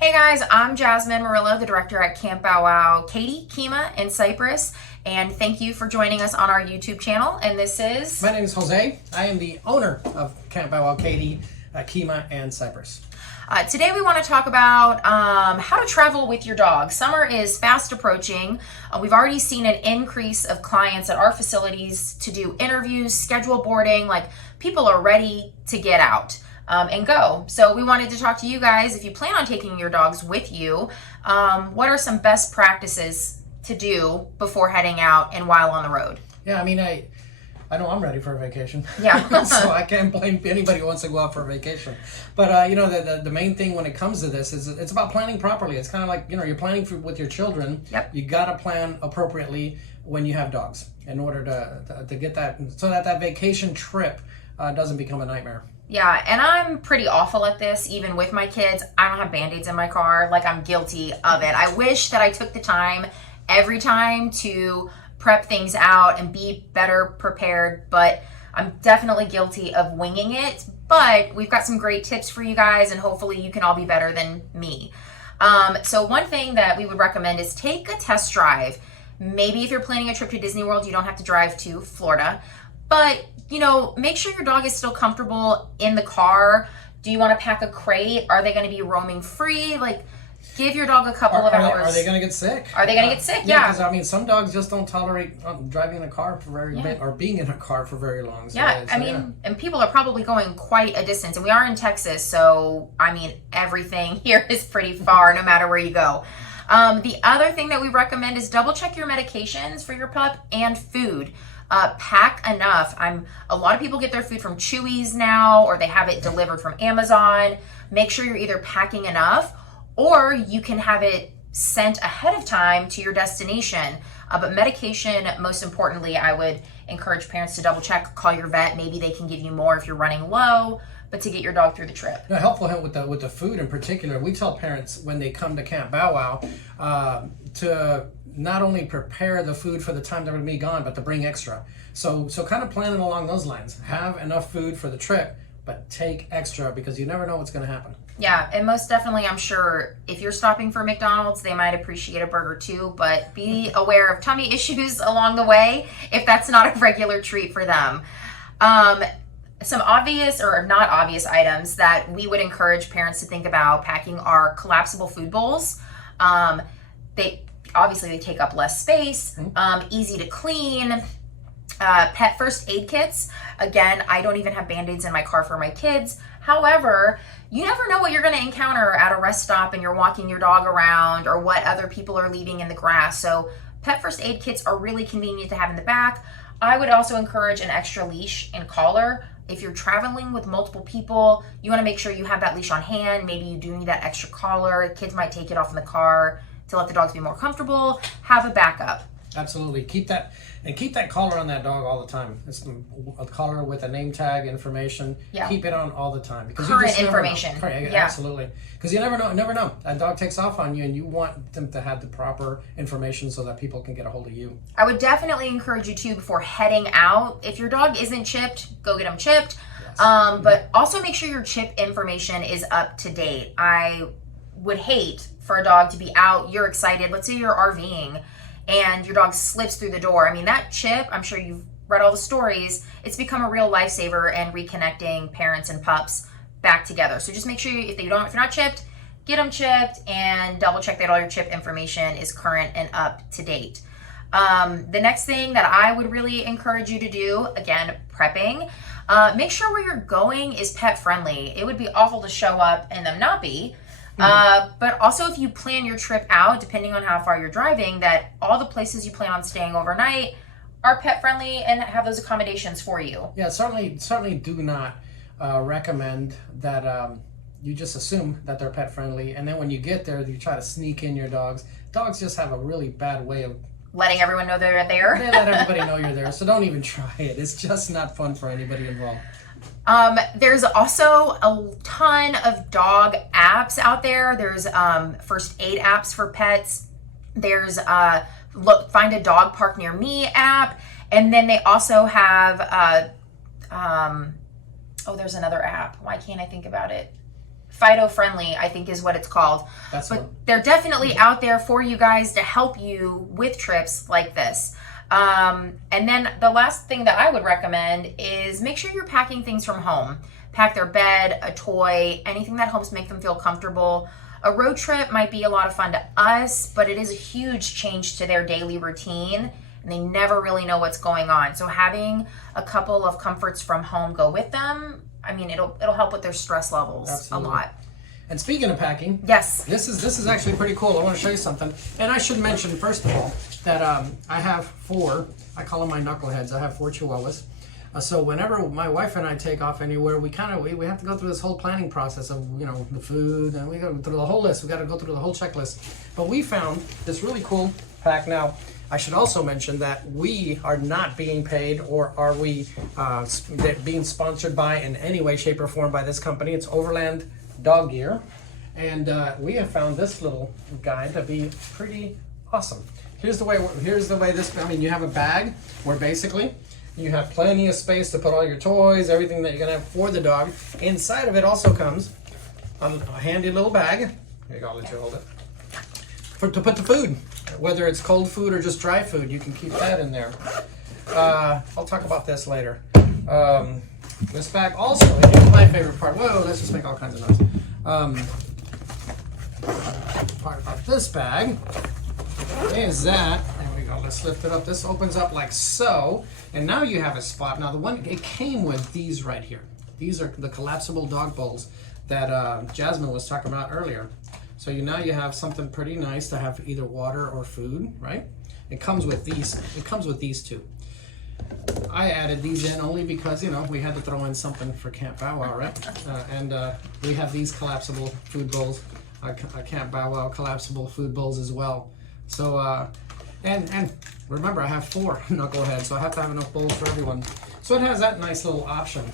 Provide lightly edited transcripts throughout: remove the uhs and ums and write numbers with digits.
Hey guys, I'm Jasmine Murillo, the director at Camp Bow Wow, Katy, Kima, and Cypress, and thank you for joining us on our YouTube channel. And this is... My name is Jose. I am the owner of Camp Bow Wow, Katy, Kima, and Cypress. Today we want to talk about how to travel with your dog. Summer is fast approaching. We've already seen an increase of clients at our facilities to do interviews, schedule boarding, like people are ready to get out. And go. So we wanted to talk to you guys. If you plan on taking your dogs with you, what are some best practices to do before heading out and while on the road? Yeah, I mean, I know I'm ready for a vacation. Yeah. So I can't blame anybody who wants to go out for a vacation. But, the main thing when it comes to this is it's about planning properly. It's kind of like, you're planning with your children. Yep. You got to plan appropriately when you have dogs in order to get that, so that vacation trip doesn't become a nightmare. Yeah, and I'm pretty awful at this, even with my kids. I don't have Band-Aids in my car. Like, I'm guilty of it. I wish that I took the time every time to prep things out and be better prepared, but I'm definitely guilty of winging it. But we've got some great tips for you guys, and hopefully you can all be better than me. So one thing that we would recommend is take a test drive. Maybe if you're planning a trip to Disney World, you don't have to drive to Florida. But, make sure your dog is still comfortable in the car. Do you want to pack a crate? Are they going to be roaming free? Like, give your dog a couple of hours. Are they going to get sick? Are they going to get sick? Yeah. Because, some dogs just don't tolerate driving in a car for or being in a car for very long. So, and people are probably going quite a distance. And we are in Texas, so, everything here is pretty far no matter where you go. The other thing that we recommend is double check your medications for your pup and food. Pack enough. A lot of people get their food from Chewy's now, or they have it delivered from Amazon. Make sure you're either packing enough, or you can have it sent ahead of time to your destination. But medication, most importantly, I would encourage parents to double check, call your vet. Maybe they can give you more if you're running low, but to get your dog through the trip. Now, helpful with the food in particular, we tell parents when they come to Camp Bow Wow to not only prepare the food for the time they're going to be gone, but to bring extra. So kind of planning along those lines. Have enough food for the trip, but take extra because you never know what's going to happen. Yeah, and most definitely, I'm sure if you're stopping for McDonald's, they might appreciate a burger too, but be aware of tummy issues along the way if that's not a regular treat for them. Some obvious or not obvious items that we would encourage parents to think about packing are collapsible food bowls. They take up less space, easy to clean. Pet first aid kits. Again, I don't even have Band-Aids in my car for my kids. However, you never know what you're going to encounter at a rest stop and you're walking your dog around, or what other people are leaving in the grass. So pet first aid kits are really convenient to have in the back. I would also encourage an extra leash and collar. If you're traveling with multiple people, you want to make sure you have that leash on hand. Maybe you do need that extra collar. Kids might take it off in the car to let the dogs be more comfortable. Have a backup. Absolutely. Keep that collar on that dog all the time. It's a collar with a name tag, information. Yeah. Keep it on all the time because current you just information. Yeah. Absolutely. Because you never know. That dog takes off on you, and you want them to have the proper information so that people can get a hold of you. I would definitely encourage you to, before heading out, if your dog isn't chipped, go get them chipped. Yes. But also make sure your chip information is up to date. I would hate for a dog to be out, you're excited, let's say you're RVing, and your dog slips through the door. That chip, I'm sure you've read all the stories, it's become a real lifesaver and reconnecting parents and pups back together. So just make sure if you're not chipped, get them chipped, and double check that all your chip information is current and up to date. The next thing that I would really encourage you to do, again, prepping, make sure where you're going is pet friendly. It would be awful to show up and them not be. But also if you plan your trip out, depending on how far you're driving, that all the places you plan on staying overnight are pet friendly and have those accommodations for you. Yeah, certainly do not recommend that you just assume that they're pet friendly, and then when you get there, you try to sneak in your dogs. Dogs just have a really bad way of letting everyone know they're there. They let everybody know you're there, so don't even try it. It's just not fun for anybody involved. There's also a ton of dog apps out there. There's first aid apps for pets. There's Find a Dog Park Near Me app. And then they also have, there's another app. Why can't I think about it? Fido Friendly, I think is what it's called. But they're definitely out there for you guys to help you with trips like this. And then the last thing that I would recommend is make sure you're packing things from home. Pack their bed, a toy, anything that helps make them feel comfortable. A road trip might be a lot of fun to us, but it is a huge change to their daily routine, and they never really know what's going on. So having a couple of comforts from home go with them, I mean, it'll help with their stress levels a lot. And speaking of packing, yes, this is actually pretty cool. I want to show you something. And I should mention first of all that I have 4. I call them my knuckleheads. I have 4 Chihuahuas. So whenever my wife and I take off anywhere, we have to go through this whole planning process of, you know, the food, and we got to go through the whole list. We got to go through the whole checklist. But we found this really cool pack. Now, I should also mention that we are not being paid, or are we being sponsored by in any way, shape, or form by this company. It's Overland Dog Gear, and we have found this little guy to be pretty awesome. Here's the way this. I mean, you have a bag where basically you have plenty of space to put all your toys, everything that you're gonna have for the dog. Inside of it also comes a handy little bag. Here you go, I'll let you hold it. To put the food, whether it's cold food or just dry food, you can keep that in there. I'll talk about this later. This bag also, and here's my favorite part. Whoa, let's just make all kinds of noise. Part about this bag is that, there we go, let's lift it up. This opens up like so, and now you have a spot. Now it came with these right here. These are the collapsible dog bowls that Jasmine was talking about earlier. So now you have something pretty nice to have either water or food, right? It comes with these 2. I added these in only because, you know, we had to throw in something for Camp Bow Wow, right? And we have these collapsible food bowls, Camp Bow Wow collapsible food bowls as well. So, and remember, I have 4 knuckleheads, so I have to have enough bowls for everyone. So it has that nice little option.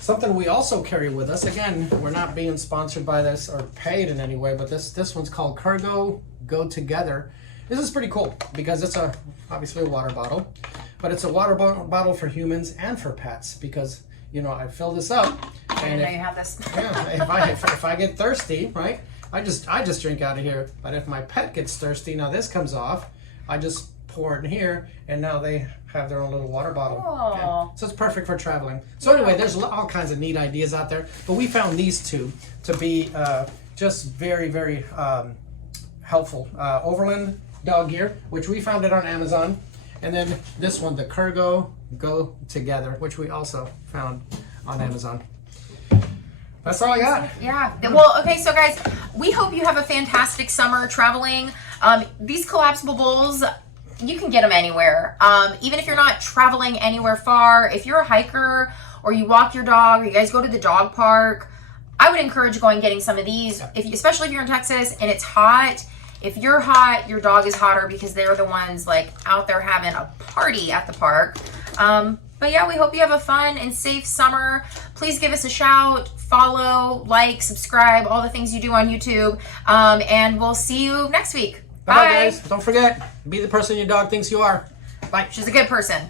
Something we also carry with us, again, we're not being sponsored by this or paid in any way, but this one's called Cargo Go Together. This is pretty cool because it's obviously a water bottle, but it's a water bottle for humans and for pets, because, you know, I fill this up, and you have this. Yeah, if I get thirsty, right, I just drink out of here. But if my pet gets thirsty, now this comes off, I just pour it in here, and now they have their own little water bottle. Yeah. So it's perfect for traveling. So anyway, there's all kinds of neat ideas out there, but we found these 2 to be just very, very helpful. Overland Dog Gear, which we found it on Amazon, and then this one, the Cargo Go Together, which we also found on Amazon. That's all I got. Yeah. Well, okay, so guys, we hope you have a fantastic summer traveling. These collapsible bowls, you can get them anywhere. Even if you're not traveling anywhere far, if you're a hiker or you walk your dog, or you guys go to the dog park, I would encourage going and getting some of these, especially if you're in Texas and it's hot. If you're hot, your dog is hotter because they're the ones like out there having a party at the park. But yeah, we hope you have a fun and safe summer. Please give us a shout, follow, like, subscribe, all the things you do on YouTube. And we'll see you next week. Bye. Bye, guys. Don't forget, be the person your dog thinks you are. Bye. She's a good person.